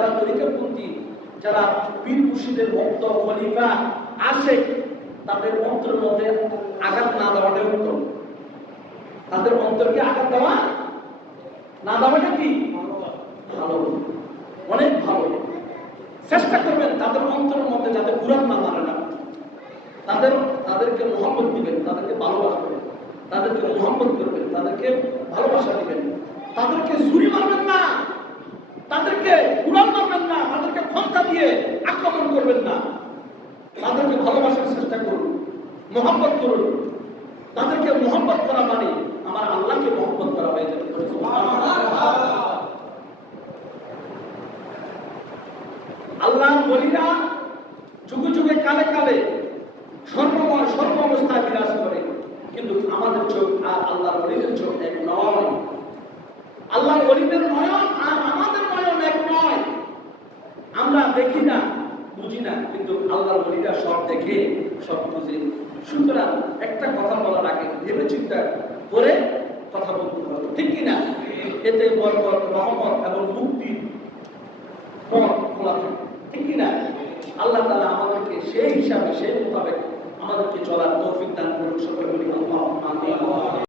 যারা তরিকাপন্থী, যারা পীর মুর্শিদের ভক্ত, খলিফা, আশিক, তাদের অন্তরের মধ্যে আঘাত না দেওয়াটাই উত্তম। তাদের অন্তরকে আঘাত দেওয়া না দেওয়াটা কি ভালো, অনেক ভালো। চেষ্টা করবেন তাদের অন্তরের মধ্যে যাতে কুরআন না মারে না, তাদেরকে মহব্বত দিবেন, তাদেরকে ভালোবাসবেন, তাদেরকে মহব্বত করবেন, তাদেরকে ভালোবাসা দিবেন, তাদেরকে ছুরি মারবেন না, তাদেরকে কুরআন মারবেন না, তাদেরকে ক্ষমতা দিয়ে আক্রমণ করবেন না, তাদেরকে ভালোবাসার চেষ্টা করুন, মহব্বত করুন। তাদেরকে মহব্বত করা মানে আমার আল্লাহকে মহব্বত করা হয়ে যাবে। আল্লাহ বলিরা যুগে যুগে কালে কালে সর্বময় সর্ব অবস্থায় বিরাজ করে, কিন্তু আমাদের চোখ আর আল্লাহর ওলিদের চোখ এক নয়। আল্লাহর ওলিদের নয়ন আর আমাদের নয়ন এক নয়। আমরা দেখি না, বুঝি না, কিন্তু আল্লাহর ওলিরা সব দেখে, সব বুঝে। সুতরাং একটা কথা বলার আগে ভেবে চিন্তা করে কথা বলতে হবে, ঠিক কিনা? এতে বরকত, রহমত এবং মুক্তির পথ খোলা থাকে, ঠিক কিনা? আল্লাহ তাআলা আমাদেরকে সেই হিসাবে, সেই মোতাবেক আমাদেরকে চলার তৌফিক দান করুন। সকলে বলি আল্লাহুম্মা আমিন।